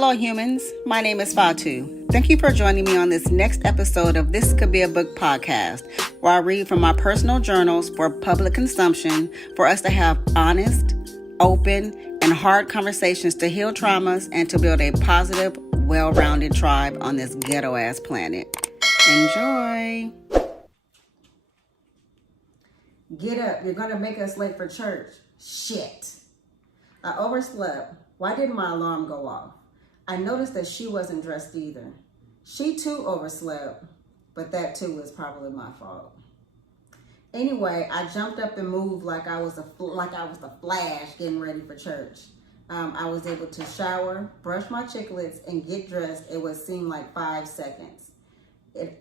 Hello humans, my name is Fatu. Thank you for joining me on this next episode of This Could Be a Book podcast, where I read from my personal journals for public consumption for us to have honest, open, and hard conversations to heal traumas and to build a positive, well-rounded tribe on this ghetto-ass planet. Enjoy! Get up, you're gonna make us late for church. Shit. I overslept. Why didn't my alarm go off? I noticed that she wasn't dressed either. She too overslept, but that too was probably my fault. Anyway, I jumped up and moved like I was the Flash getting ready for church. I was able to shower, brush my chiclets, and get dressed. It would seem like 5 seconds.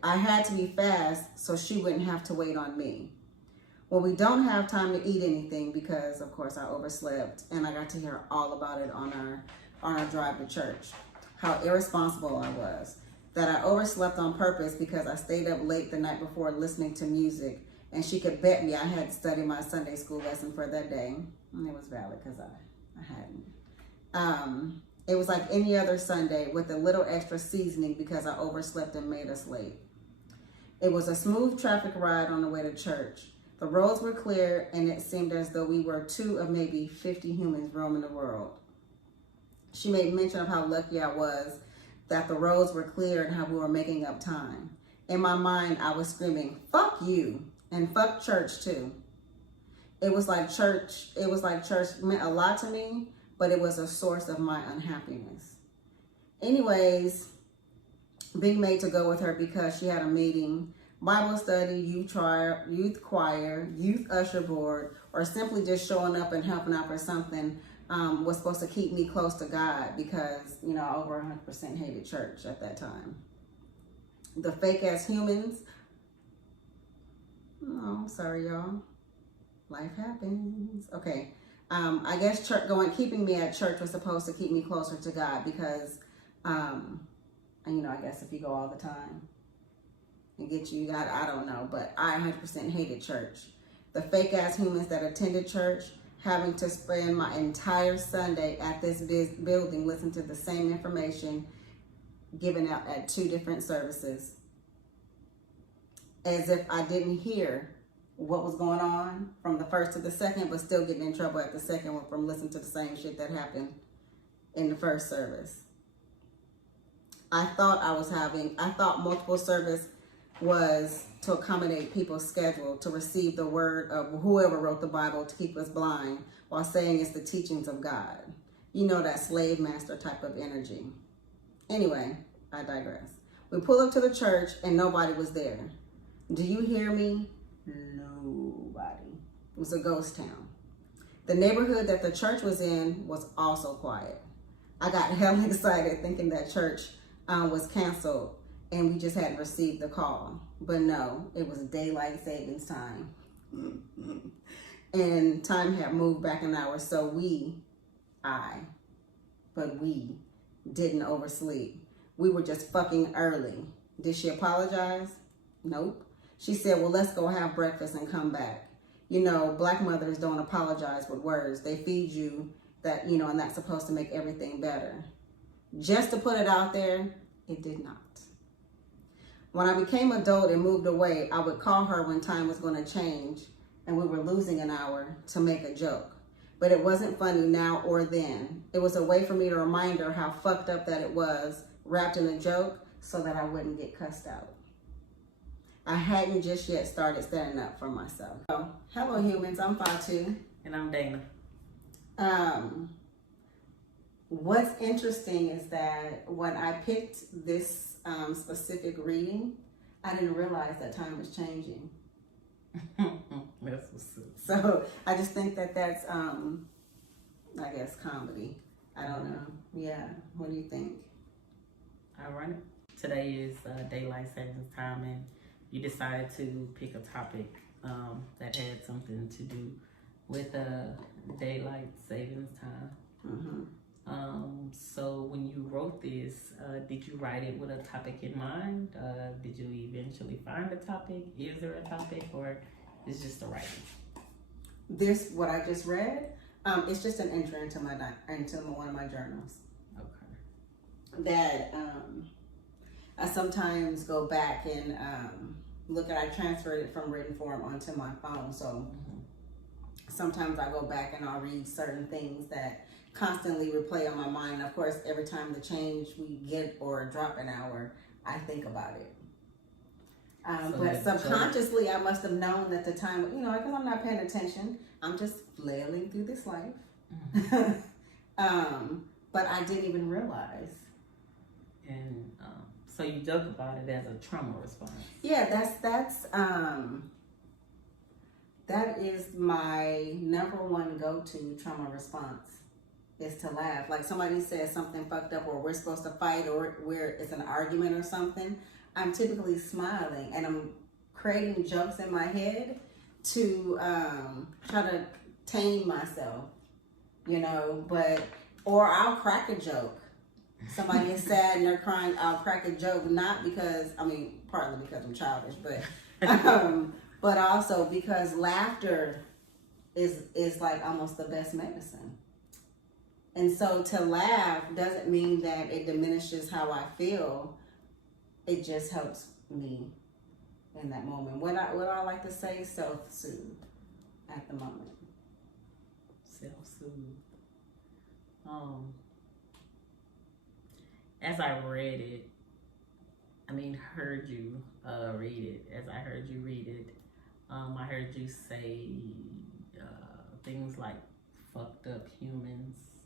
I had to be fast so she wouldn't have to wait on me. Well, we don't have time to eat anything because, of course, I overslept, and I got to hear all about it on our drive to church. How irresponsible I was. That I overslept on purpose because I stayed up late the night before listening to music, and she could bet me I had to study my Sunday school lesson for that day. And it was valid because I hadn't. It was like any other Sunday with a little extra seasoning because I overslept and made us late. It was a smooth traffic ride on the way to church. The roads were clear, and it seemed as though we were 2 of maybe 50 humans roaming the world. She made mention of how lucky I was that the roads were clear and how we were making up time. In my mind, I was screaming, "Fuck you," and "fuck church too." It was like church meant a lot to me, but it was a source of my unhappiness. Anyways, being made to go with her because she had a meeting, Bible study, youth choir, youth usher board, or simply just showing up and helping out for something was supposed to keep me close to God because, I over 100% hated church at that time. The fake ass humans. Oh, sorry, y'all. Life happens. Okay. I guess keeping me at church was supposed to keep me closer to God because, I guess if you go all the time and get you got, I don't know, but I 100% hated church. The fake ass humans that attended church, having to spend my entire Sunday at this building, listen to the same information given out at 2 different services. As if I didn't hear what was going on from the first to the second, but still getting in trouble at the second one from listening to the same shit that happened in the first service. I thought multiple service was to accommodate people's schedule, to receive the word of whoever wrote the Bible to keep us blind while saying it's the teachings of God. That slave master type of energy. Anyway, I digress. We pull up to the church and nobody was there. Do you hear me? Nobody. It was a ghost town. The neighborhood that the church was in was also quiet. I got hella excited thinking that church was canceled and we just hadn't received the call. But no, it was daylight savings time. And time had moved back an hour, so we didn't oversleep. We were just fucking early. Did she apologize? Nope. She said, well, let's go have breakfast and come back. Black mothers don't apologize with words. They feed you that, and that's supposed to make everything better. Just to put it out there, it did not. When I became adult and moved away, I would call her when time was going to change and we were losing an hour to make a joke. But it wasn't funny now or then. It was a way for me to remind her how fucked up that it was, wrapped in a joke so that I wouldn't get cussed out. I hadn't just yet started standing up for myself. So, hello humans, I'm Fatu. And I'm Dana. What's interesting is that when I picked this specific reading, I didn't realize that time was changing. That's what's up. So I just think that that's, I guess, comedy. I don't know. Yeah. What do you think? Ironic. Today is daylight savings time, and you decided to pick a topic that had something to do with daylight savings time. Mm-hmm. So when you wrote this, did you write it with a topic in mind? Did you eventually find a topic? Is there a topic, or is just a writing? This, what I just read, it's just an entry into one of my journals. Okay. that I sometimes go back and look at. I transferred it from written form onto my phone, so sometimes I go back and I'll read certain things that constantly replay on my mind. Of course, every time the change we get or drop an hour, I think about it. But subconsciously, I must have known at the time, because I'm not paying attention. I'm just flailing through this life. But I didn't even realize. And so you joke about it as a trauma response. Yeah, that is my number one go-to trauma response, is to laugh. Like somebody says something fucked up, or we're supposed to fight, or where it's an argument or something, I'm typically smiling and I'm creating jokes in my head to try to tame myself, or I'll crack a joke. Somebody is sad and they're crying, I'll crack a joke, not because, partly because I'm childish, but also because laughter is like almost the best medicine. And so to laugh doesn't mean that it diminishes how I feel. It just helps me in that moment. What I like to say, self-soothe at the moment. Self-soothe. As I read it, heard you read it. As I heard you read it, I heard you say things like "fucked up humans."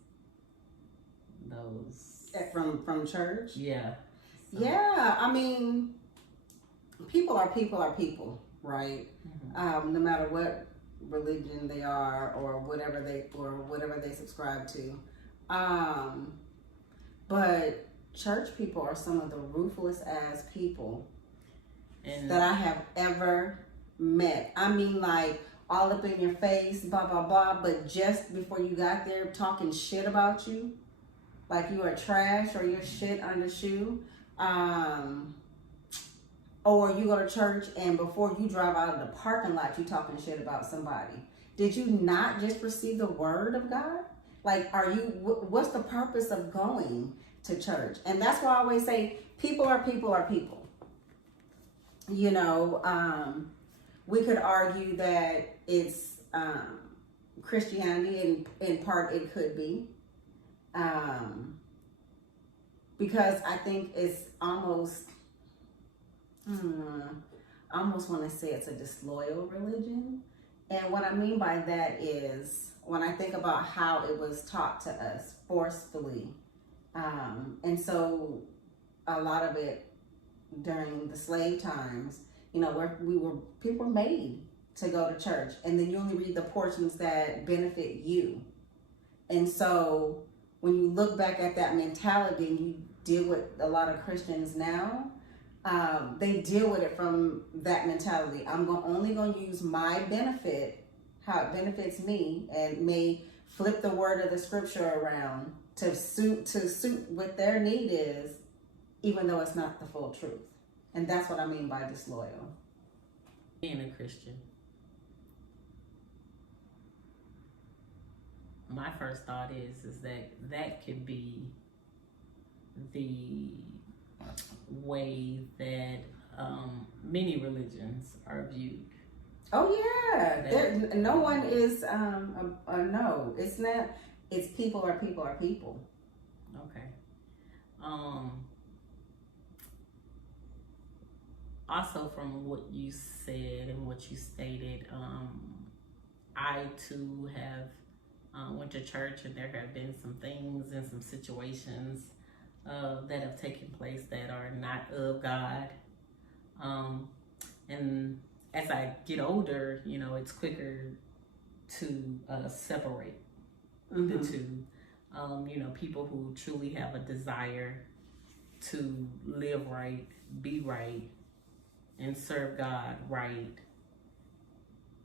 Those from church. Yeah. So. Yeah, people are people, right? No matter what religion they are or whatever they subscribe to. But church people are some of the ruthless ass people that I have ever met. Like all up in your face, blah blah blah, but just before you got there talking shit about you, like you are trash or you're shit under shoe. Or you go to church and before you drive out of the parking lot, you talking shit about somebody. Did you not just receive the word of God? Like, what's the purpose of going to church? And that's why I always say, people are people. We could argue that it's Christianity, and in part it could be. Because I think it's almost, I almost want to say it's a disloyal religion. And what I mean by that is, when I think about how it was taught to us forcefully, and so a lot of it during the slave times, people were made to go to church, and then you only read the portions that benefit you. And so when you look back at that mentality and you deal with a lot of Christians now, they deal with it from that mentality. I'm only going to use my benefit, how it benefits me, and may flip the word of the scripture around to suit what their need is, even though it's not the full truth. And that's what I mean by disloyal. Being a Christian, my first thought is that could be the way that many religions are viewed. Oh yeah, no one is no. It's not. It's people are people. Okay. Also, from what you said and what you stated, I too have went to church, and there have been some things and some situations that have taken place that are not of God. And as I get older, it's quicker to separate the two. People who truly have a desire to live right, be right, and serve God right,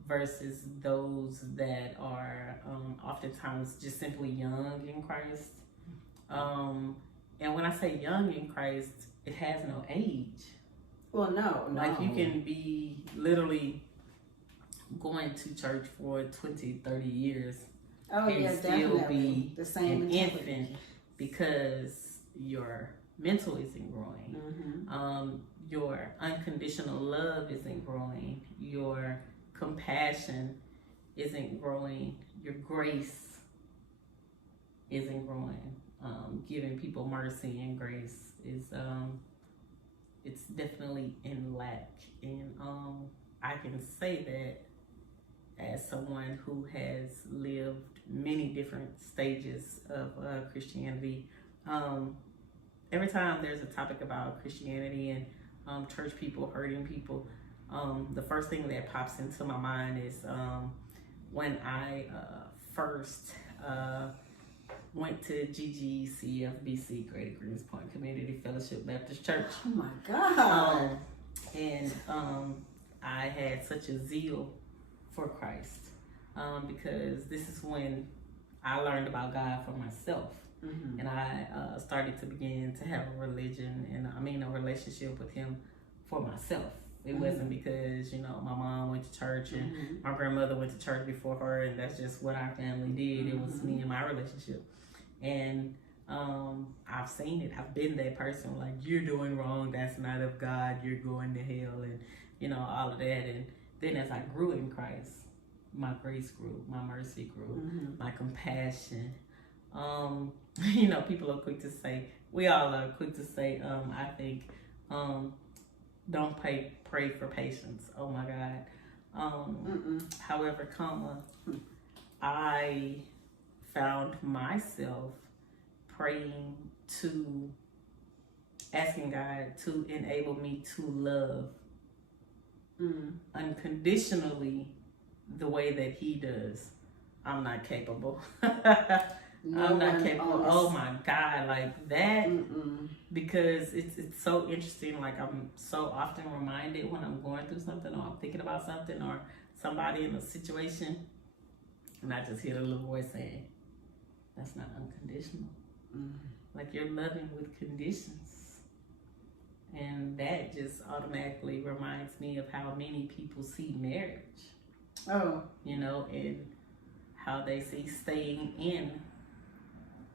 versus those that are oftentimes just simply young in Christ. And when I say young in Christ, it has no age. Well, no. Like, you can be literally going to church for 20, 30 years and still be the same an infant, because your mental isn't growing. Your unconditional love isn't growing. Your compassion isn't growing. Your grace isn't growing. Giving people mercy and grace is it's definitely in lack. And I can say that as someone who has lived many different stages of Christianity. Every time there's a topic about Christianity and church people hurting people, the first thing that pops into my mind is when I first went to GGCFBC, Greater Greens Point Community Fellowship Baptist Church. Oh my God. And I had such a zeal for Christ because this is when I learned about God for myself. And I started to begin to have a religion and a relationship with him for myself. It wasn't because, my mom went to church and my grandmother went to church before her and that's just what our family did. It was me and my relationship. And I've seen it. I've been that person like, you're doing wrong. That's not of God. You're going to hell and, all of that. And then as I grew in Christ, my grace grew, my mercy grew, my compassion. People are quick to say, we all are quick to say, I think, don't pray for patience. Oh my God. However, I found myself asking God to enable me to love unconditionally the way that he does. I'm not capable. I'm not capable. Oh my God, like that. Because it's so interesting. Like I'm so often reminded when I'm going through something or I'm thinking about something or somebody in a situation, and I just hear the little voice saying, "That's not unconditional. Like you're loving with conditions." And that just automatically reminds me of how many people see marriage. Oh, and how they see staying in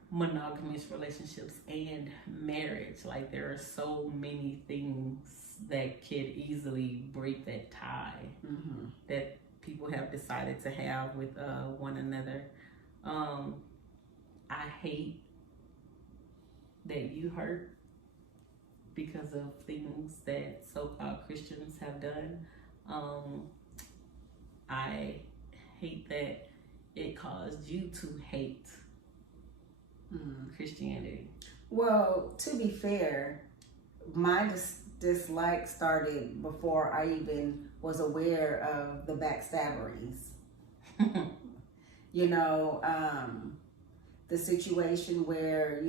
monogamous relationships and marriage. Like there are so many things that could easily break that tie that people have decided to have with one another. I hate that you hurt because of things that so-called Christians have done. I hate that it caused you to hate Christianity. Well, to be fair, my dislike started before I even was aware of the backstabberies. The situation where,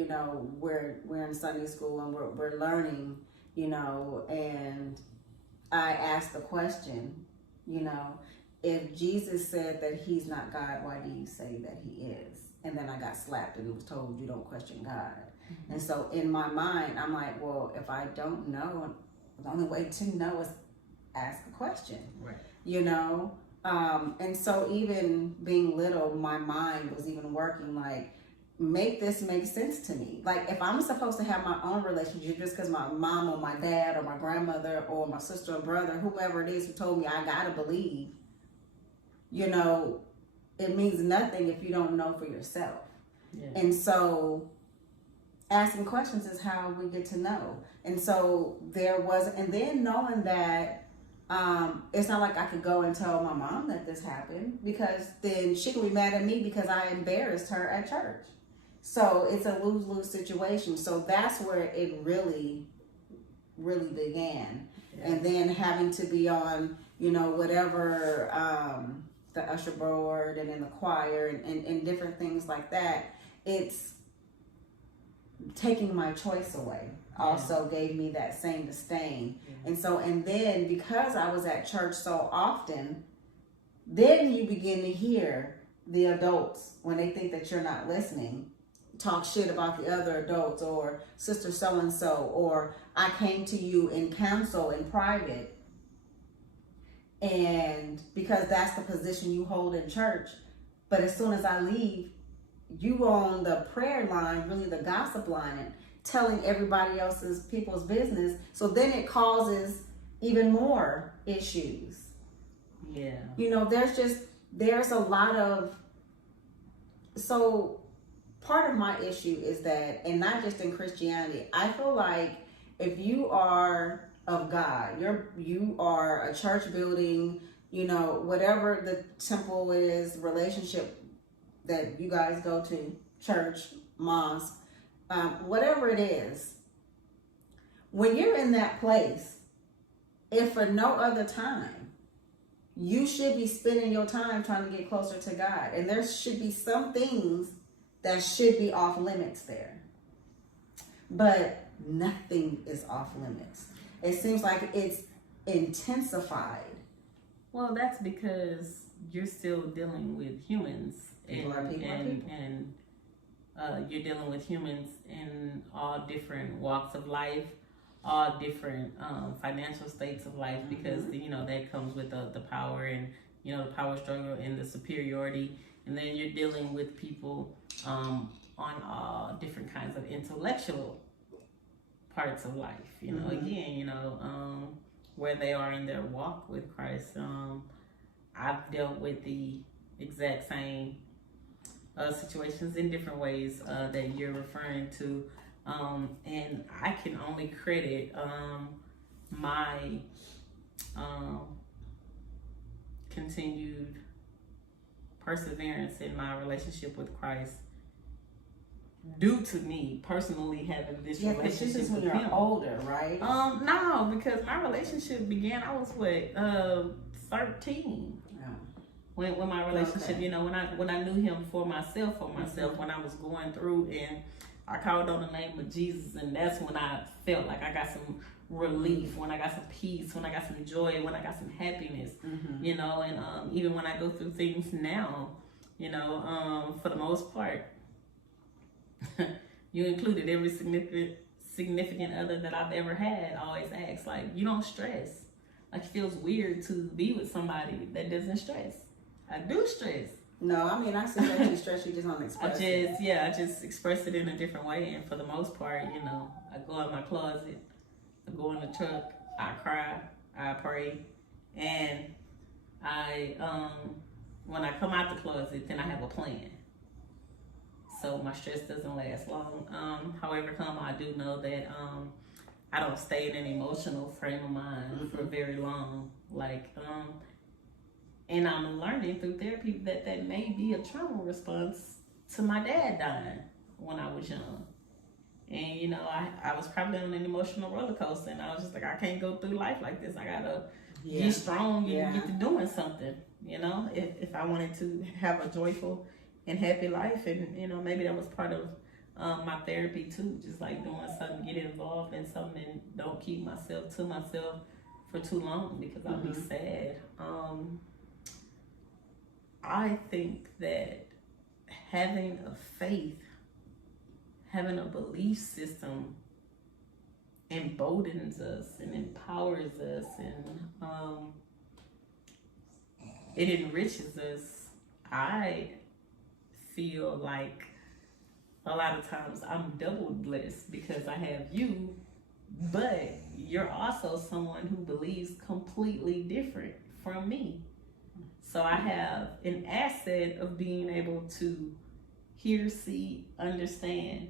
we're in Sunday school and we're learning, and I asked the question, if Jesus said that he's not God, why do you say that he is? And then I got slapped and was told, you don't question God. And so in my mind, I'm like, well, if I don't know, the only way to know is ask a question, right? And so even being little, my mind was even working like, make this make sense to me. Like if I'm supposed to have my own relationship just because my mom or my dad or my grandmother or my sister or brother, whoever it is who told me I gotta believe, it means nothing if you don't know for yourself. Yeah. And so asking questions is how we get to know. And so and then knowing that it's not like I could go and tell my mom that this happened because then she can be mad at me because I embarrassed her at church. So it's a lose-lose situation. So that's where it really, really began. Yeah. And then having to be on, whatever, the usher board and in the choir and different things like that, it's taking my choice away. Also gave me that same disdain. And then because I was at church so often, then you begin to hear the adults, when they think that you're not listening, talk shit about the other adults or sister so-and-so, or I came to you in counsel in private. And because that's the position you hold in church. But as soon as I leave, you on the prayer line, really the gossip line. telling everybody else's people's business. So then it causes even more issues. Yeah. You know, there's a lot of, so part of my issue is that, and not just in Christianity, I feel like if you are of God, you are a church building, you know, whatever the temple is, relationship that you guys go to, church, mosque, whatever it is, when you're in that place, if for no other time, you should be spending your time trying to get closer to God. And there should be some things that should be off limits there. But nothing is off limits. It seems like it's intensified. Well, that's because you're still dealing with humans. And you're dealing with humans in all different walks of life, all different financial states of life, because you know that comes with the power and you know the power struggle and the superiority, and then you're dealing with people on all different kinds of intellectual parts of life. You know, again, you know where they are in their walk with Christ. I've dealt with the exact same situations in different ways that you're referring to, and I can only credit my continued perseverance in my relationship with Christ due to me personally having this relationship this is when with you're him. older, right? No, because my relationship began, I was 13. When my relationship, you know, when I knew him for myself, when I was going through and I called on the name of Jesus, and that's when I felt like I got some relief, when I got some peace, when I got some joy, when I got some happiness, you know, and even when I go through things now, you know, for the most part, you included every significant other that I've ever had. I always ask, like, you don't stress. Like, it feels weird to be with somebody that doesn't stress. I do stress. No, I mean, I see that you stress, you just don't express it. I just express it in a different way. And for the most part, you know, I go in my closet, I go in the truck, I cry, I pray. And I, when I come out the closet, then I have a plan. So my stress doesn't last long. However come, I do know that I don't stay in an emotional frame of mind for very long. Like, and I'm learning through therapy that may be a trauma response to my dad dying when I was young. And, you know, I was probably on an emotional roller coaster, and I was just like, I can't go through life like this. I gotta get strong and get to doing something, you know, if I wanted to have a joyful and happy life. And, you know, maybe that was part of my therapy too, just like doing something, get involved in something, and don't keep myself to myself for too long, because I'll be sad. I think that having a faith, having a belief system emboldens us and empowers us, and it enriches us. I feel like a lot of times I'm double blessed because I have you, but you're also someone who believes completely different from me. So I have an asset of being able to hear, see, understand,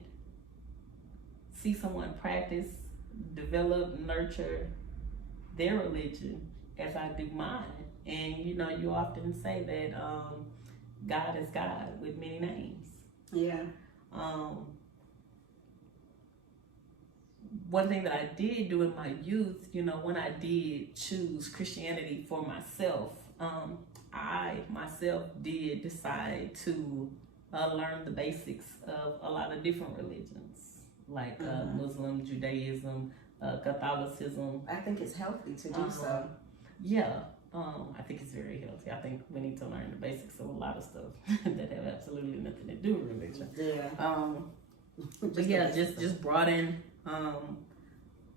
see someone practice, develop, nurture their religion as I do mine. And, you know, you often say that God is God with many names. Yeah. One thing that I did do in my youth, you know, when I did choose Christianity for myself, I myself did decide to learn the basics of a lot of different religions, like Muslim, Judaism, Catholicism. I think it's healthy to do so. Yeah, I think it's very healthy. I think we need to learn the basics of a lot of stuff that have absolutely nothing to do with religion. Yeah. But yeah, just broaden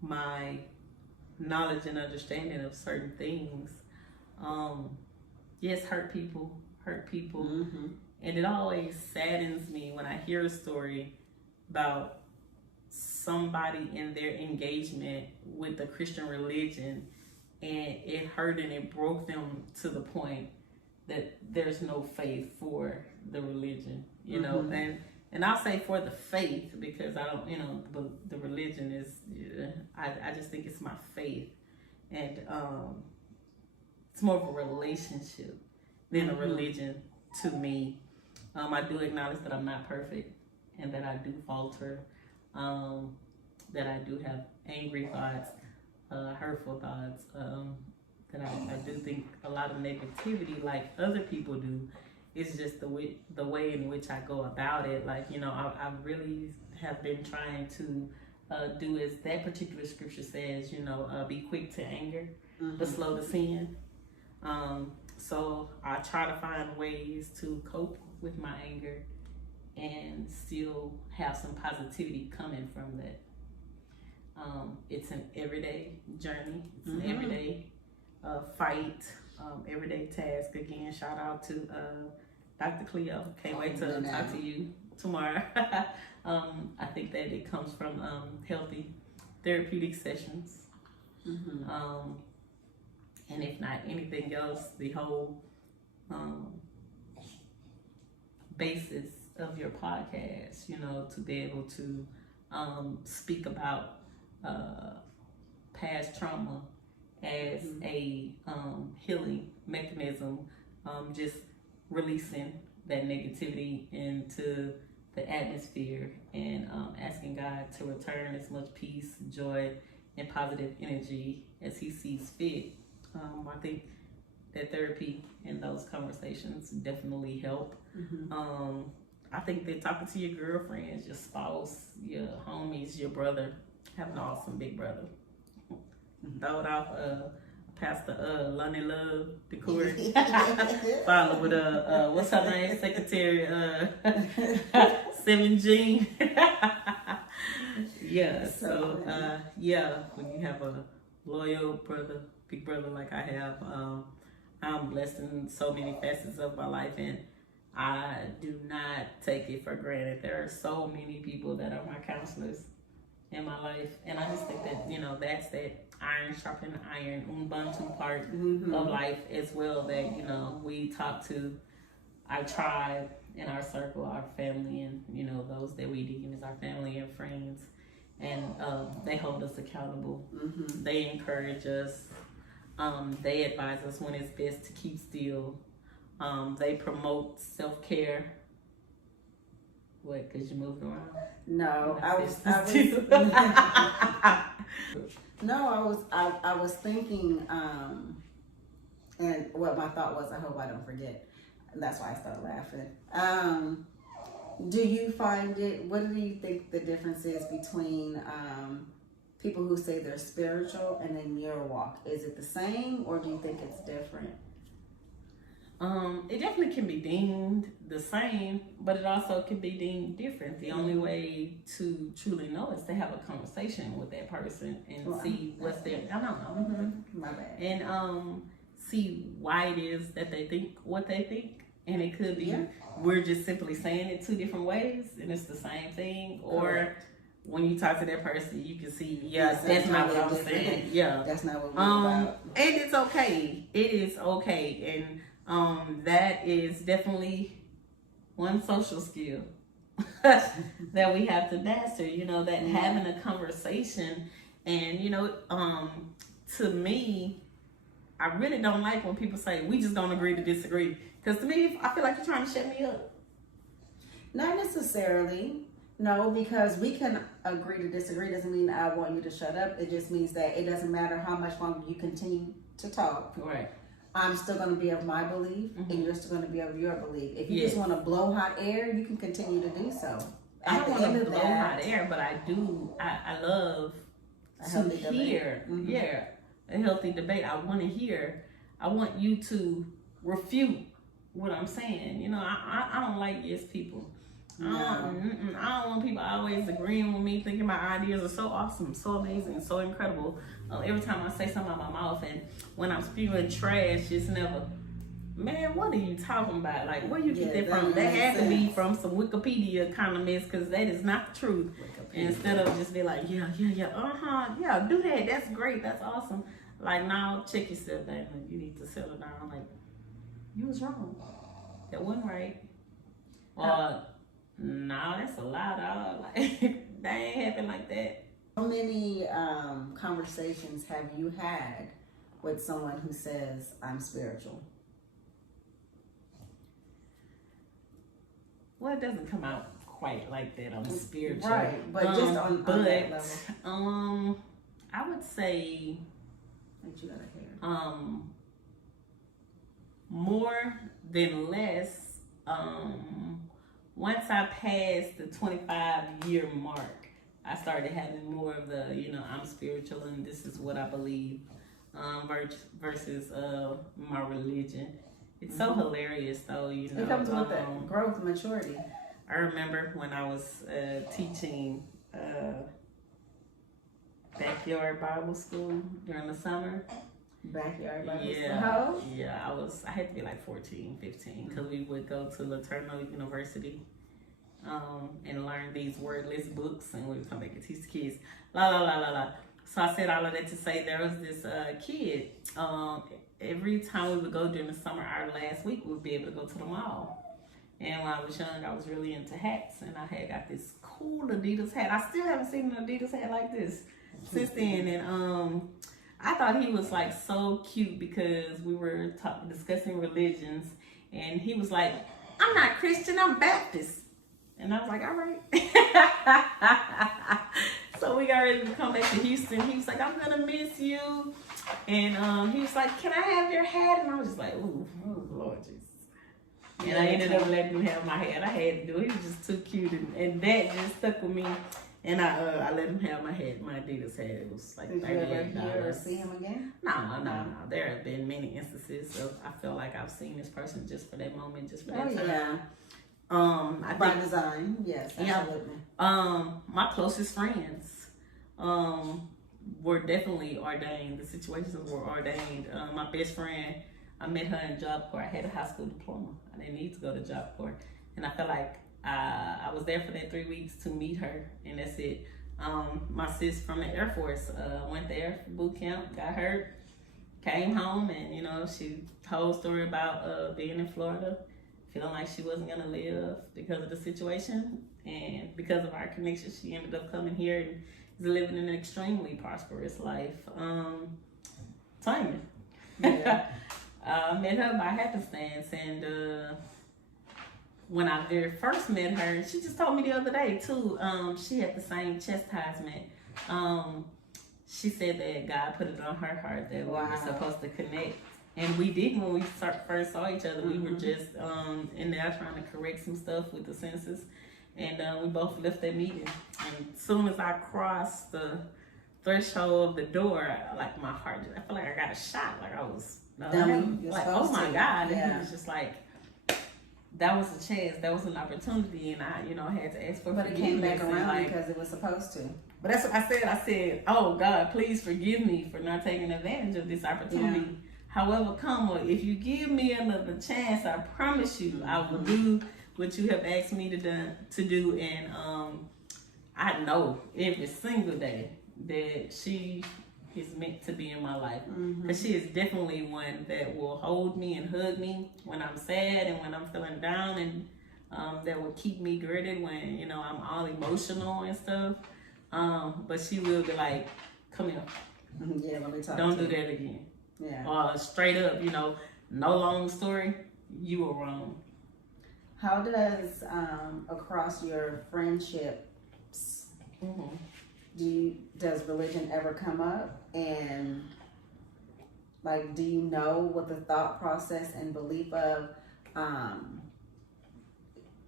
my knowledge and understanding of certain things. Yes, hurt people, and it always saddens me when I hear a story about somebody in their engagement with the Christian religion, and it hurt and it broke them to the point that there's no faith for the religion, you know, and I'll say for the faith, because I don't, you know, the religion is, I just think it's my faith, and it's more of a relationship than a religion to me. I do acknowledge that I'm not perfect, and that I do falter, that I do have angry thoughts, hurtful thoughts, that I do think a lot of negativity, like other people do. It's just the way in which I go about it. Like, you know, I really have been trying to do as that particular scripture says, you know, be quick to anger, but slow to sin. So I try to find ways to cope with my anger and still have some positivity coming from that. It's an everyday journey. It's an everyday fight, everyday task. Again, shout out to Dr. Cleo. Can't wait to talk to you tomorrow. I think that it comes from healthy therapeutic sessions. And if not anything else, the whole basis of your podcast, you know, to be able to speak about past trauma as a healing mechanism, just releasing that negativity into the atmosphere, and asking God to return as much peace, joy, and positive energy as He sees fit. I think that therapy and those conversations definitely help. I think that talking to your girlfriends, your spouse, your homies, your brother, have an awesome big brother. Throw it off Pastor Lonnie Love, the court. Follow with what's her name? Secretary 7 Jean. Yeah, so yeah, when you have a loyal brother, big brother like I have, I'm blessed in so many facets of my life, and I do not take it for granted. There are so many people that are my counselors in my life, and I just think that, you know, that's that iron sharpening iron, Ubuntu part of life as well, that, you know, we talk to our tribe and our circle, our family, and, you know, those that we deem as our family and friends, and they hold us accountable. They encourage us. They advise us when it's best to keep still. They promote self-care. What, because you moved around? No, I was thinking, and what my thought was, I hope I don't forget. That's why I started laughing. Do you find it, what do you think the difference is between people who say they're spiritual and then your walk? Is it the same, or do you think it's different? It definitely can be deemed the same, but it also can be deemed different. The only way to truly know is to have a conversation with that person and see what's their, I don't know. My bad. And see why it is that they think what they think. And it could be we're just simply saying it two different ways and it's the same thing. Or when you talk to that person, you can see, that's not what I was saying. That's not what we're about. And it's okay. It is okay. And that is definitely one social skill that we have to master, you know, that having a conversation. And, you know, to me, I really don't like when people say, we just don't agree to disagree. Because to me, I feel like you're trying to shut me up. Not necessarily. No, because we can agree to disagree doesn't mean I want you to shut up. It just means that it doesn't matter how much longer you continue to talk. Right. I'm still going to be of my belief, and you're still going to be of your belief. If you just want to blow hot air, you can continue to do so. I don't want to blow hot air, but I do. I love to hear. A healthy debate. I want to hear. I want you to refute what I'm saying. You know, I don't like yes people. No. I don't want people always agreeing with me, thinking my ideas are so awesome, so amazing, so incredible. Every time I say something out my mouth, and when I'm spewing trash, it's never Man, what are you talking about? Like, where you get Yeah, that that from? That makes had to be sense. from some Wikipedia kind of mess, because that is not the truth. Instead of just be like, yeah, do that. That's great. That's awesome. Like, now, check yourself, Dana. You need to settle down. Like, you was wrong. That wasn't right. Or, no, that's a lie, dog. Like, that ain't happen like that. How many conversations have you had with someone who says, I'm spiritual? Well, it doesn't come out quite like that on spiritual. Right, but just on that level. I would say What you gotta hear? More than less. Once I passed the 25-year mark, I started having more of the, I'm spiritual and this is what I believe, versus my religion. It's so hilarious though, It comes with that growth, maturity. I remember when I was teaching backyard Bible school during the summer. Backyard Bible school? Yeah, How old? yeah, I had to be like 14, 15, because we would go to Laterno University and learn these wordless books, and we would come back and teach the kids. La la la la la. So I said all of that to say there was this kid. Every time we would go during the summer, our last week, we would be able to go to the mall. And when I was young, I was really into hats, and I had got this cool Adidas hat. I still haven't seen an Adidas hat like this since then. And I thought he was like so cute because we were discussing religions, and he was like, "I'm not Christian, I'm Baptist." And I was like, all right. So we got ready to come back to Houston. He was like, I'm gonna miss you. And he was like, can I have your hat? And I was just like, ooh, oh Lord Jesus. And I ended up letting him have my hat. I had to do it. He was just too cute, and that just stuck with me. And I let him have my hat, my Adidas hat. It was like $38. Did you ever hear or see him again? No. There have been many instances of I feel like I've seen this person just for that moment, just for that time. Yeah. By design, yes, absolutely. My closest friends were definitely ordained. The situations were ordained. My best friend, I met her in Job Corps. I had a high school diploma. I didn't need to go to Job Corps, and I felt like I was there for that 3 weeks to meet her, and that's it. My sis from the Air Force went there for boot camp, got hurt, came home, and she told a story about being in Florida, feeling like she wasn't gonna live because of the situation, and because of our connection, she ended up coming here and is living an extremely prosperous life. Timing. Yeah. Met her by happenstance, and when I very first met her, she just told me the other day too, she had the same chastisement. She said that God put it on her heart that we were supposed to connect. And we did when we first saw each other. We were just in there trying to correct some stuff with the census. And we both left that meeting. And as soon as I crossed the threshold of the door, like my heart, I felt like I got a shot. Like I was, like, oh my God. And he was just like, that was a chance. That was an opportunity. And I, had to ask for forgiveness. But it came back around because it was supposed to. But that's what I said. I said, oh God, please forgive me for not taking advantage of this opportunity. Yeah. However, if you give me another chance, I promise you I will do what you have asked me to do. And I know every single day that she is meant to be in my life. Because she is definitely one that will hold me and hug me when I'm sad and when I'm feeling down, and that will keep me gritted when, I'm all emotional and stuff. But she will be like, come here. Yeah, let me talk Don't do that again. Yeah. Straight up, no long story, you were wrong. How does, across your friendships, does religion ever come up? And, like, do you know what the thought process and belief of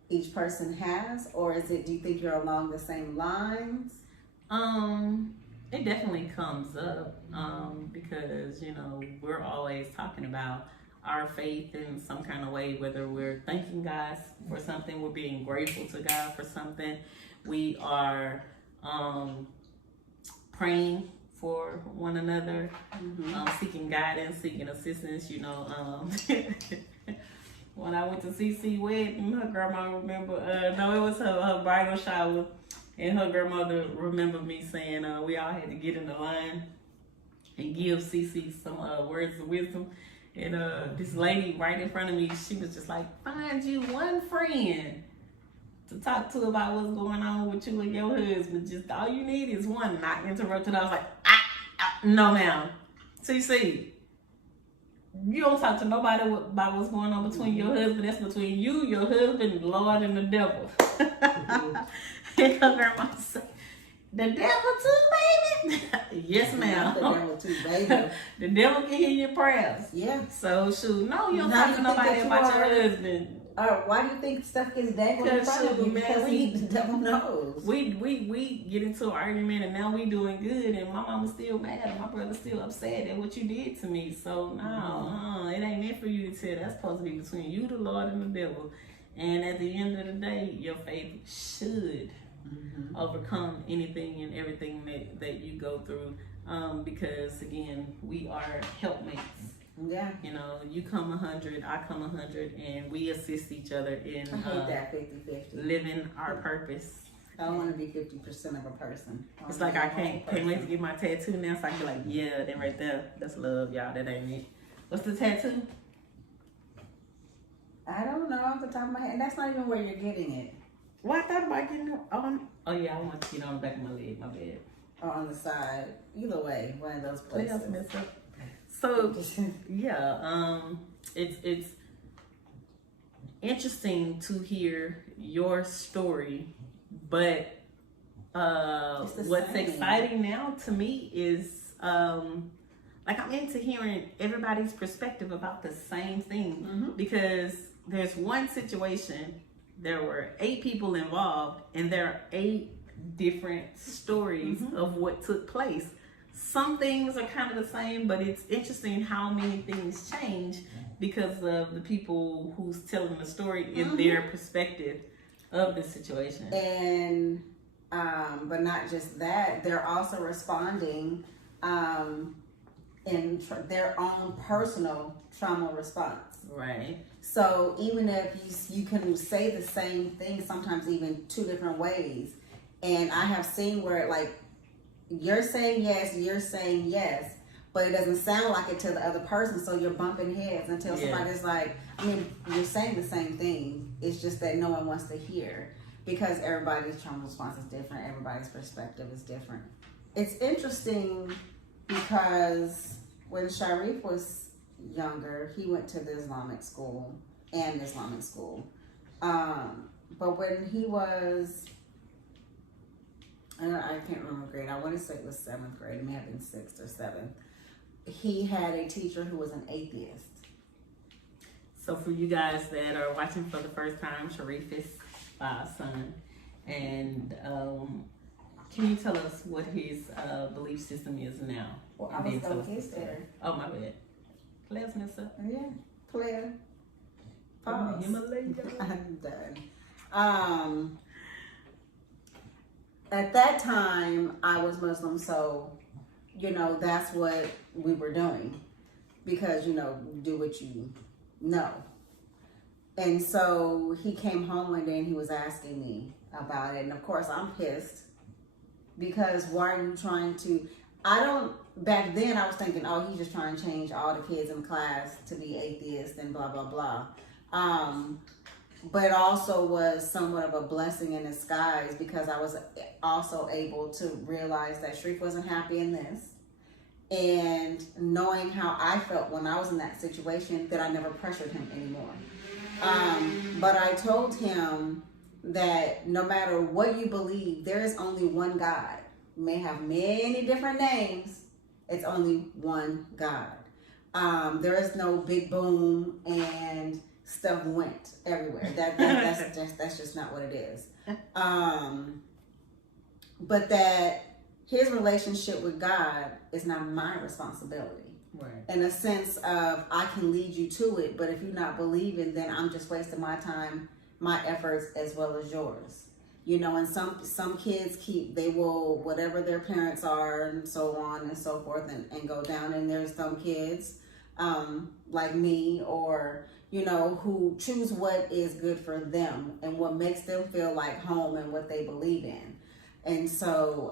each person has? Or do you think you're along the same lines? It definitely comes up because, we're always talking about our faith in some kind of way, whether we're thanking God for something, we're being grateful to God for something, we are praying for one another, seeking guidance, seeking assistance, when I went to CC wedding, her grandma remember, no, it was her bridal shower, and her grandmother remembered me saying, we all had to get in the line and give CC some words of wisdom. And this lady right in front of me, she was just like, find you one friend to talk to about what's going on with you and your husband. Just all you need is one. Not interrupted. I was like, no, ma'am. CC, you don't talk to nobody about what's going on between your husband. That's between you, your husband, Lord, and the devil. And her grandma said, the devil too, baby? Yes, ma'am. The devil too, baby. The devil can hear your prayers. Yeah. So, shoot, no, you don't talk to nobody about your husband. Why do you think stuff gets dangled in front of you? Because the devil knows. We get into an argument and now we doing good and my mama's still mad and my brother's still upset at what you did to me. So no, it ain't meant for you to tell. That's supposed to be between you, the Lord, and the devil. And at the end of the day, your faith should overcome anything and everything that you go through. Because again, we are helpmates. Yeah. You know, you come 100, I come 100, and we assist each other in I hate that 50-50. living our purpose. I don't want to be 50% of a person. It's like I can't wait to get my tattoo now, so I can be like, yeah, that right there, that's love, y'all. That ain't it. What's the tattoo? I don't know off the top of my head. And that's not even where you're getting it. Well, I thought about getting it on. Oh yeah, I want to get it on the back of my leg. My bad. Or on the side. Either way, one of those places. What else messed up? So yeah, it's interesting to hear your story, but what's exciting now to me is like I'm into hearing everybody's perspective about the same thing because there's one situation, there were 8 people involved, and there are 8 different stories of what took place. Some things are kind of the same, but it's interesting how many things change because of the people who's telling the story in their perspective of the situation. And, but not just that, they're also responding in their own personal trauma response. Right. So even if you can say the same thing, sometimes even 2 different ways. And I have seen where like, you're saying yes, but it doesn't sound like it to the other person, so you're bumping heads until somebody's like, I mean, you're saying the same thing, it's just that no one wants to hear because everybody's trauma response is different, everybody's perspective is different. It's interesting because when Sharif was younger, he went to the Islamic school. But when he was, I can't remember grade. I want to say it was 7th grade. It may have been 6th or 7th. He had a teacher who was an atheist. So for you guys that are watching for the first time, Sharif is my son. And can you tell us what his belief system is now? Well, I was going to get there. Oh, my bad. Let's mess up. Yeah, player. Pause. I'm done. At that time, I was Muslim, so, you know, that's what we were doing. Because, you know, do what you know. And so he came home one day and he was asking me about it. And of course, I'm pissed. Because why are you trying to... Back then, I was thinking, oh, he's just trying to change all the kids in class to be atheists and blah, blah, blah. But it also was somewhat of a blessing in disguise because I was also able to realize that Sharif wasn't happy in this. And knowing how I felt when I was in that situation, that I never pressured him anymore. But I told him that no matter what you believe, there is only one God. You may have many different names. It's only one God. There is no big boom and stuff went everywhere. That's just not what it is. But that his relationship with God is not my responsibility. Right. In a sense of I can lead you to it, but if you're not believing, then I'm just wasting my time, my efforts, as well as yours. You know, and some kids they will, whatever their parents are and so on and so forth and go down. And there's some kids like me or, you know, who choose what is good for them and what makes them feel like home and what they believe in. And so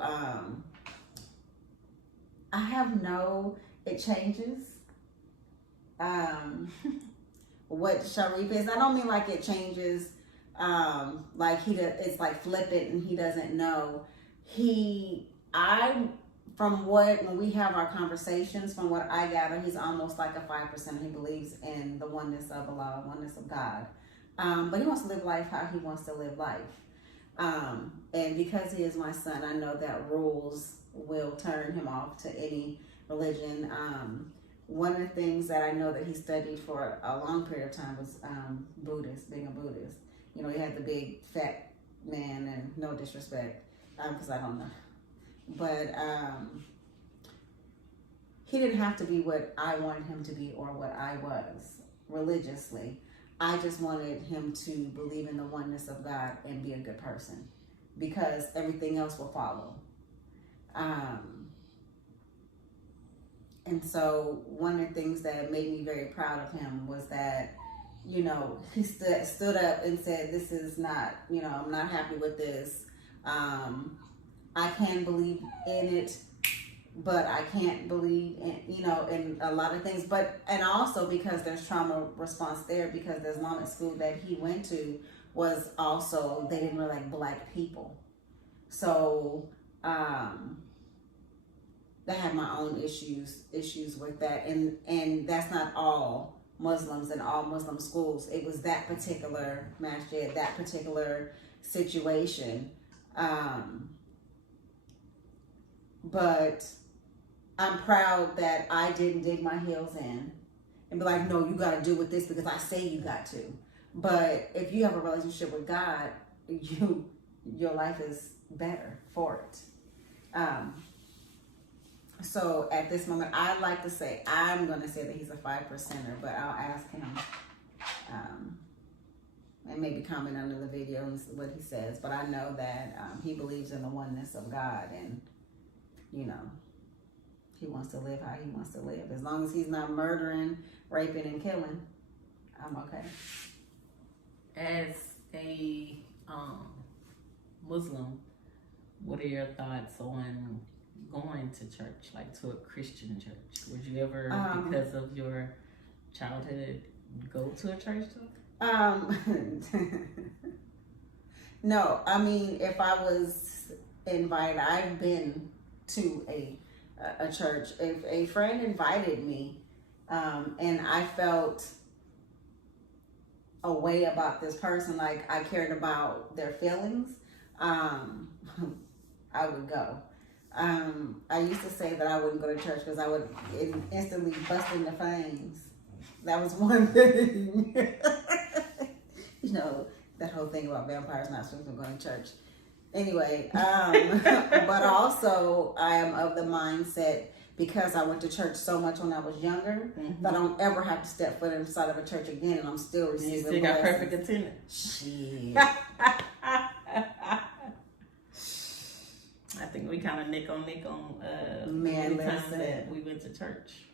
I have it changes. What Sharif is, I don't mean like it changes, like it's like flippant and he doesn't know. When we have our conversations, from what I gather, he's almost like a 5%. He believes in the oneness of Allah, oneness of God. But he wants to live life how he wants to live life. And because he is my son, I know that rules will turn him off to any religion. One of the things that I know that he studied for a long period of time was being a Buddhist. You know, he had the big fat man, and no disrespect, because I don't know. But he didn't have to be what I wanted him to be or what I was religiously. I just wanted him to believe in the oneness of God and be a good person, because everything else will follow. And so one of the things that made me very proud of him was that, you know, he stood up and said, this is not, you know, I'm not happy with this. I can believe in it, but I can't believe in, you know, in a lot of things. And also because there's trauma response there, because the Islamic school that he went to was also, they didn't really like black people. So, I had my own issues with that, and that's not all Muslims and all Muslim schools. It was that particular masjid, that particular situation. But I'm proud that I didn't dig my heels in and be like, no, you got to do with this because I say you got to. But if you have a relationship with God, your life is better for it. So at this moment, I'm going to say that he's a 5%er, but I'll ask him and maybe comment under the video and see what he says. But I know that he believes in the oneness of God, and, you know, he wants to live how he wants to live. As long as he's not murdering, raping, and killing, I'm okay. As a Muslim, what are your thoughts on going to church, like to a Christian church? Would you ever, because of your childhood, go to a church though? No, I mean, if I was invited, I've been to a church. If a friend invited me, and I felt a way about this person, like I cared about their feelings, I would go. I used to say that I wouldn't go to church because I would instantly bust into flames. That was one thing. You know, that whole thing about vampires not supposed to go to church. Anyway, but also I am of the mindset, because I went to church so much when I was younger, that I don't ever have to step foot inside of a church again, and I'm still receiving blessings. You still got perfect attendance. Shit. I think we kind of nick on Man, times that we went to church.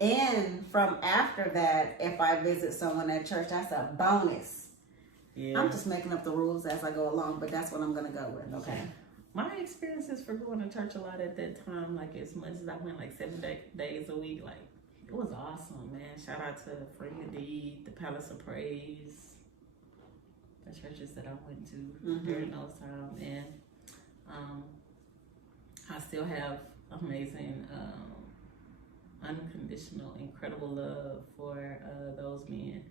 And from after that, if I visit someone at church, that's a bonus. Yeah. I'm just making up the rules as I go along, but that's what I'm going to go with. Okay. My experiences for going to church a lot at that time, like as much as I went like 7 days a week, like it was awesome, man. Shout out to Free Indeed, the Palace of Praise, the churches that I went to during those times. And I still have amazing, unconditional, incredible love for those men.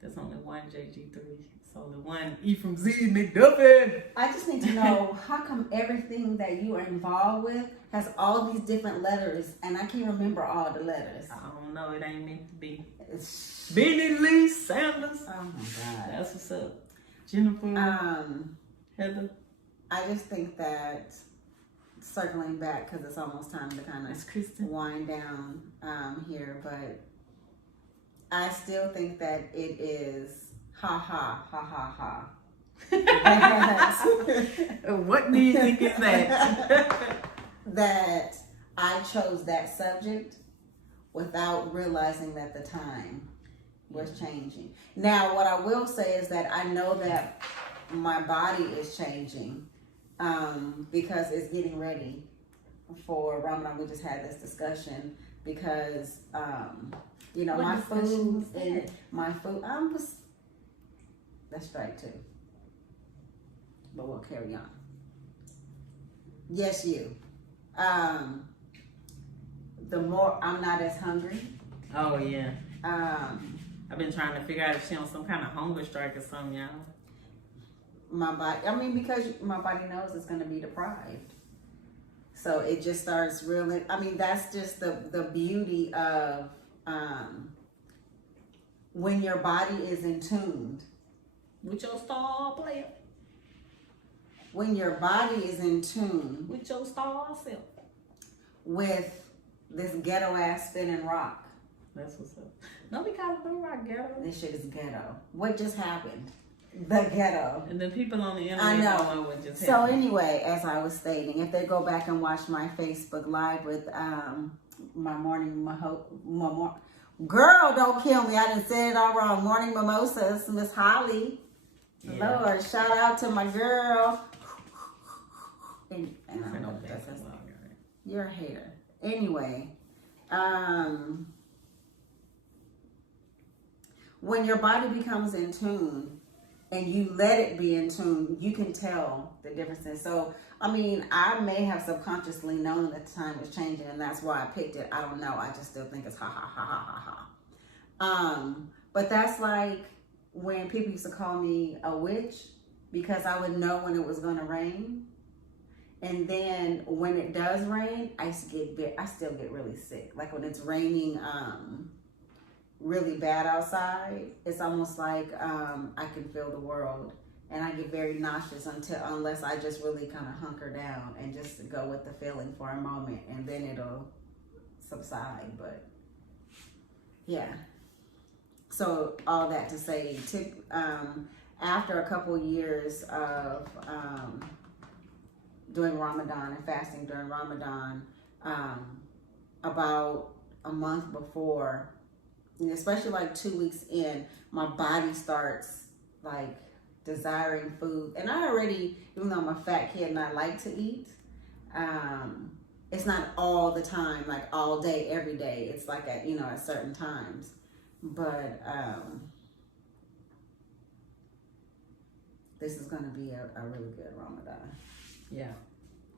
There's only one JG3. It's only one E from Z McDuffie. I just need to know, how come everything that you are involved with has all these different letters, and I can't remember all the letters? I don't know. It ain't meant to be. Benny Lee Sanders. Oh my God. That's what's up. Jennifer. Heather. I just think that, circling back, because it's almost time to kind of wind down here, but I still think that it is haaaa. What do you think is that? That I chose that subject without realizing at the time was changing. Now, what I will say is that I know that my body is changing because it's getting ready for Ramadan. We just had this discussion because, you know, my food, that's right too. But we'll carry on. Yes, you. The more I'm not as hungry. Oh yeah. I've been trying to figure out if she on some kind of hunger strike or something, y'all. My body, I mean, because my body knows it's going to be deprived. So it just starts really, I mean, that's just the beauty of when your body is in tune. With your star player. When your body is in tune. With your star self. With this ghetto ass spinning rock. That's what's up. Nobody calls the rock ghetto. This shit is ghetto. What just happened? The ghetto. And the people on the internet I know. don't know what just So happened. anyway, as I was stating, if they go back and watch my Facebook Live with my morning girl, don't kill me. I done said it all wrong. Morning mimosas, Miss Holly. Yeah. Lord, shout out to my girl. And I know that's you're a hater. Anyway, when your body becomes in tune and you let it be in tune, you can tell the differences. So, I mean, I may have subconsciously known that the time was changing and that's why I picked it. I don't know. I just still think it's ha ha ha ha ha ha. But that's like when people used to call me a witch because I would know when it was going to rain. And then when it does rain, I still get really sick. Like when it's raining really bad outside, it's almost like I can feel the world. And I get very nauseous unless I just really kind of hunker down and just go with the feeling for a moment. And then it'll subside. But yeah. So all that to say, after a couple years of doing Ramadan and fasting during Ramadan, about a month before, and especially like 2 weeks in, my body starts like desiring food. And I already, even though I'm a fat kid and I like to eat, it's not all the time, like all day, every day. It's like at, at certain times. But this is going to be a really good Ramadan. Yeah,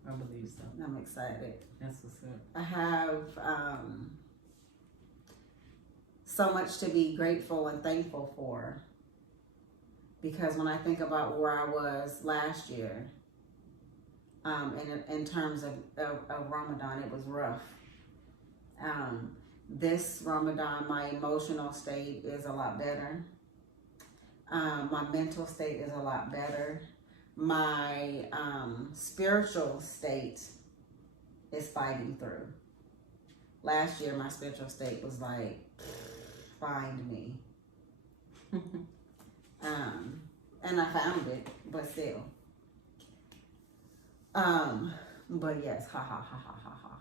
I believe so. I'm excited. That's what's up. I have so much to be grateful and thankful for, because when I think about where I was last year, in terms of Ramadan, it was rough. This Ramadan, my emotional state is a lot better. My mental state is a lot better. My spiritual state is fighting through. Last year, my spiritual state was like, find me. And I found it, but still. But yes, ha ha ha ha ha ha.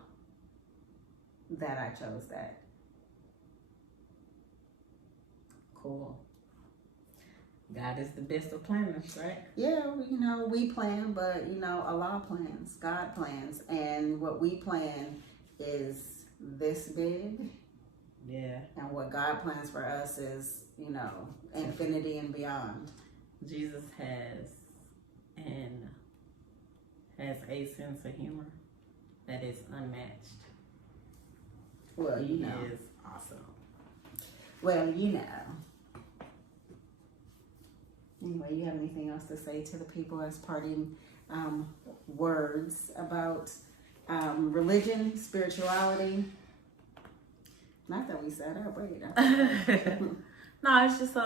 That I chose that. Cool. God is the best of planners, right? Yeah, we plan, but Allah plans, God plans, and what we plan is this big. Yeah. And what God plans for us is, infinity and beyond. Jesus has a sense of humor that is unmatched. Well, He is awesome. Well, Anyway, you have anything else to say to the people as parting words about religion, spirituality? Not that we set up, wait. No, it's just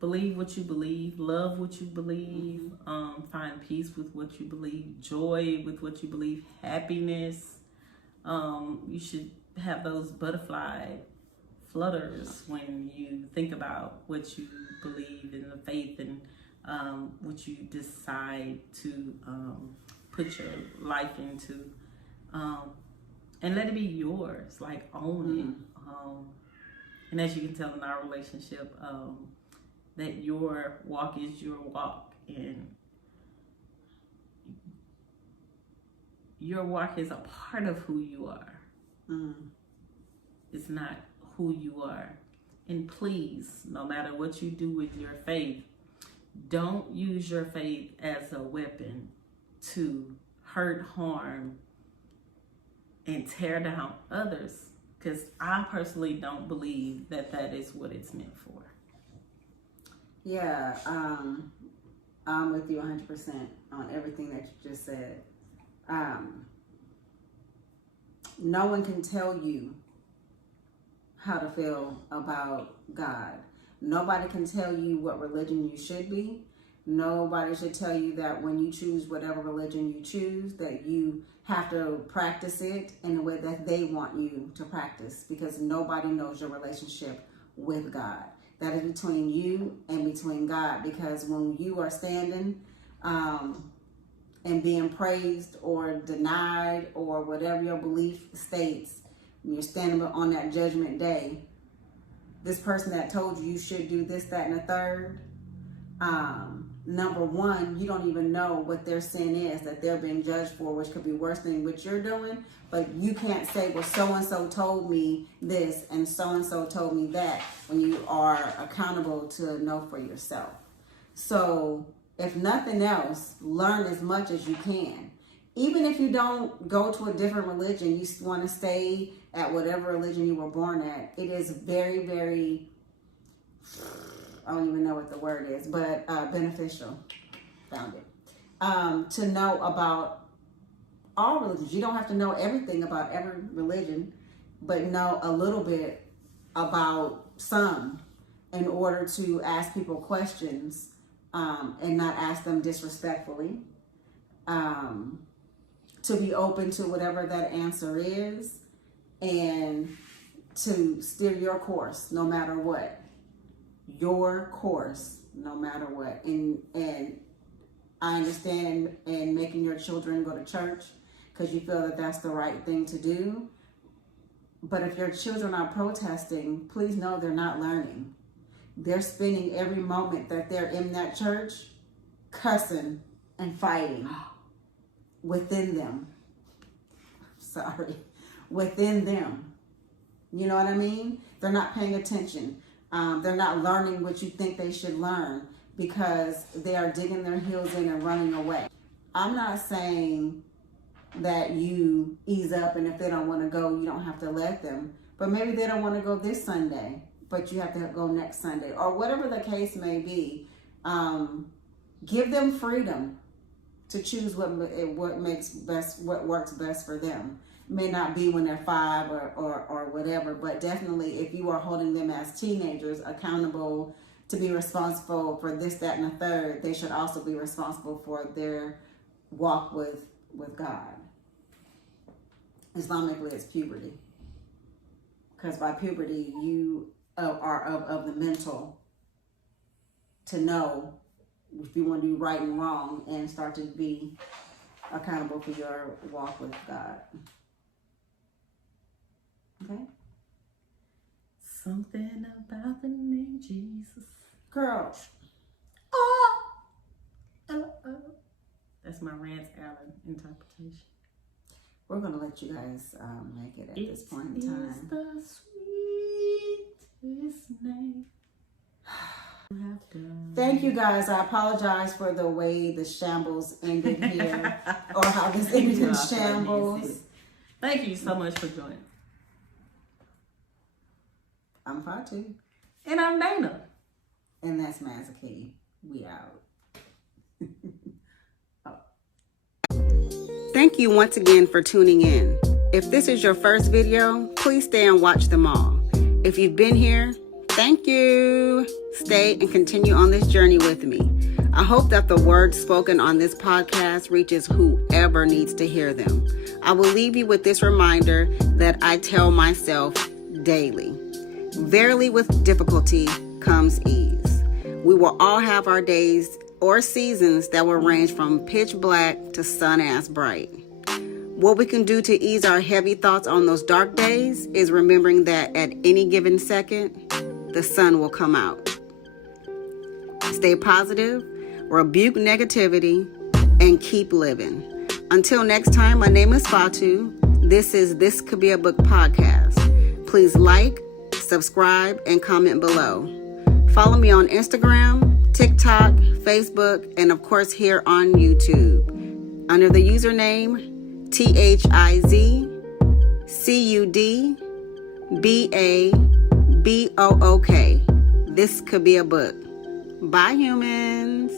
believe what you believe, love what you believe, find peace with what you believe, joy with what you believe, happiness. You should have those butterfly flutters when you think about what you believe in the faith and what you decide to put your life into, and let it be yours. Like own it, And as you can tell in our relationship, that your walk is your walk, and your walk is a part of who you are. It's not who you are. And please, no matter what you do with your faith, don't use your faith as a weapon to hurt, harm, and tear down others. Because I personally don't believe that that is what it's meant for. Yeah, I'm with you 100% on everything that you just said. No one can tell you how to feel about God. Nobody can tell you what religion you should be. Nobody should tell you that when you choose whatever religion you choose, that you have to practice it in the way that they want you to practice, because nobody knows your relationship with God. That is between you and between God, because when you are standing and being praised or denied or whatever your belief states, when you're standing on that judgment day, this person that told you you should do this, that, and the third, number one, you don't even know what their sin is that they're being judged for, which could be worse than what you're doing. But you can't say, well, so-and-so told me this and so-and-so told me that, when you are accountable to know for yourself. So if nothing else, learn as much as you can. Even if you don't go to a different religion, you want to stay at whatever religion you were born at. It is very, very, I don't even know what the word is, but beneficial, found it, to know about all religions. You don't have to know everything about every religion, but know a little bit about some in order to ask people questions and not ask them disrespectfully. To be open to whatever that answer is, and to steer your course no matter what. Your course no matter what. And I understand in making your children go to church because you feel that that's the right thing to do. But if your children are protesting, please know they're not learning. They're spending every moment that they're in that church cussing and fighting within them. Within them. You know what I mean? They're not paying attention. They're not learning what you think they should learn because they are digging their heels in and running away. I'm not saying that you ease up and if they don't want to go, you don't have to let them. But maybe they don't want to go this Sunday, but you have to go next Sunday, or whatever the case may be. Give them freedom to choose what works best for them. It may not be when they're 5 or whatever, but definitely if you are holding them as teenagers accountable to be responsible for this, that, and the third, they should also be responsible for their walk with God. Islamically, it's puberty. Because by puberty, you are of the mental to know if you want to do right and wrong and start to be accountable for your walk with God. Okay? Something about the name Jesus. Girl. Oh. That's my Rance Allen interpretation. We're going to let you guys make it at this point in time. It's the sweetest name. Thank you guys. I apologize for the way the shambles ended here, or how this ended in shambles. Thank you so much for joining. I'm Fatu. And I'm Dana. And that's Mazakey. We out. Thank you once again for tuning in. If this is your first video, please stay and watch them all. If you've been here, thank you. Stay and continue on this journey with me. I hope that the words spoken on this podcast reaches whoever needs to hear them. I will leave you with this reminder that I tell myself daily. Verily with difficulty comes ease. We will all have our days or seasons that will range from pitch black to sun ass bright. What we can do to ease our heavy thoughts on those dark days is remembering that at any given second, the sun will come out. Stay positive, rebuke negativity, and keep living. Until next time, my name is Fatu. This is This Could Be a Book podcast. Please like, subscribe, and comment below. Follow me on Instagram, TikTok, Facebook, and of course here on YouTube under the username THIZCUDBABOOK. This could be a book. Bye, humans.